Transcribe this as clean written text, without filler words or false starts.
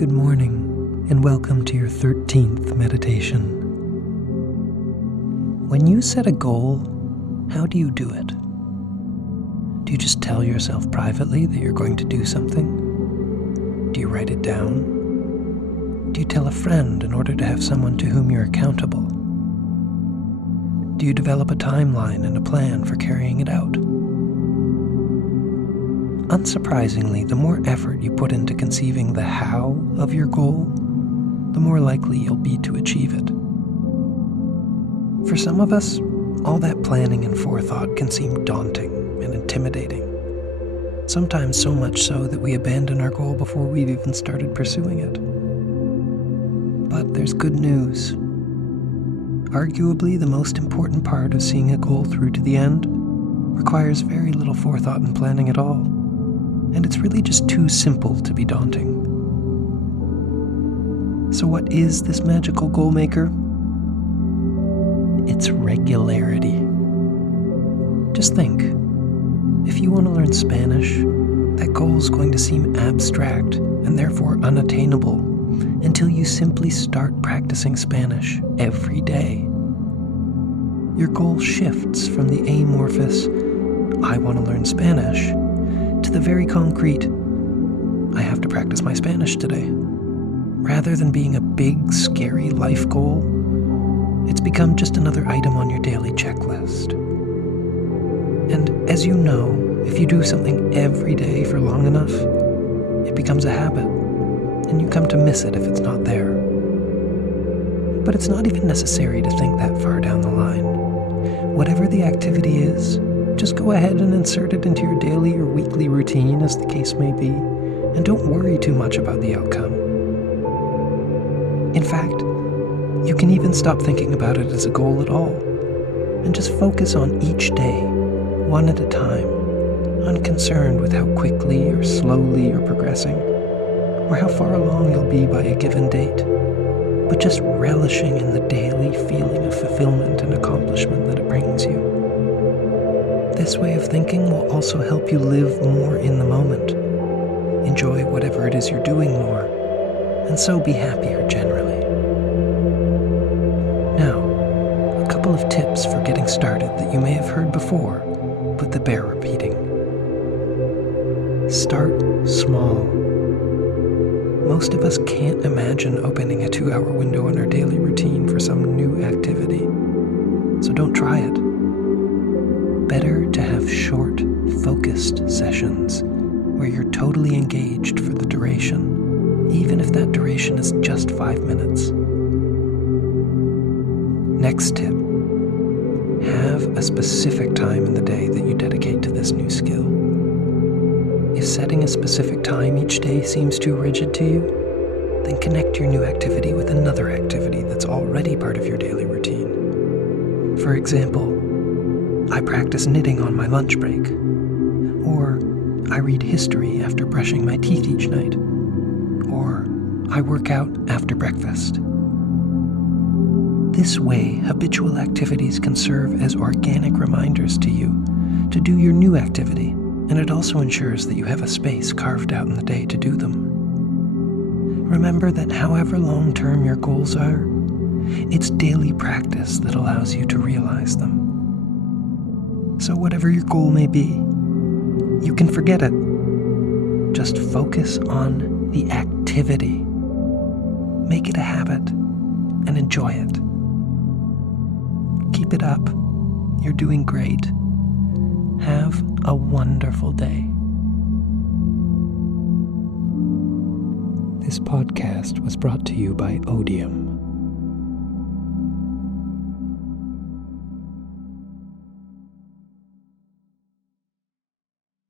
Good morning, and welcome to your 13th meditation. When you set a goal, how do you do it? Do you just tell yourself privately that you're going to do something? Do you write it down? Do you tell a friend in order to have someone to whom you're accountable? Do you develop a timeline and a plan for carrying it out? Unsurprisingly, the more effort you put into conceiving the how of your goal, the more likely you'll be to achieve it. For some of us, all that planning and forethought can seem daunting and intimidating, sometimes so much so that we abandon our goal before we've even started pursuing it. But there's good news. Arguably, the most important part of seeing a goal through to the end requires very little forethought and planning at all. And it's really just too simple to be daunting. So what is this magical goal maker? It's regularity. Just think, if you want to learn Spanish, that goal is going to seem abstract and therefore unattainable until you simply start practicing Spanish every day. Your goal shifts from the amorphous, I want to learn Spanish, to the very concrete, I have to practice my Spanish today. Rather than being a big, scary life goal, it's become just another item on your daily checklist. And as you know, if you do something every day for long enough, it becomes a habit, and you come to miss it if it's not there. But it's not even necessary to think that far down the line. Whatever the activity is, just go ahead and insert it into your daily or weekly routine, as the case may be, and don't worry too much about the outcome. In fact, you can even stop thinking about it as a goal at all, and just focus on each day, one at a time, unconcerned with how quickly or slowly you're progressing, or how far along you'll be by a given date, but just relishing in the daily feeling of fulfillment and accomplishment that it brings you. This way of thinking will also help you live more in the moment, enjoy whatever it is you're doing more, and so be happier generally. Now, a couple of tips for getting started that you may have heard before, but that bear repeating. Start small. Most of us can't imagine opening a 2-hour window in our daily routine for some new activity, so don't try it. Better to have short, focused sessions where you're totally engaged for the duration, even if that duration is just 5 minutes. Next tip, have a specific time in the day that you dedicate to this new skill. If setting a specific time each day seems too rigid to you, then connect your new activity with another activity that's already part of your daily routine. For example, I practice knitting on my lunch break, or I read history after brushing my teeth each night, or I work out after breakfast. This way, habitual activities can serve as organic reminders to you to do your new activity, and it also ensures that you have a space carved out in the day to do them. Remember that however long-term your goals are, it's daily practice that allows you to realize them. So whatever your goal may be, you can forget it. Just focus on the activity. Make it a habit and enjoy it. Keep it up. You're doing great. Have a wonderful day. This podcast was brought to you by Odium.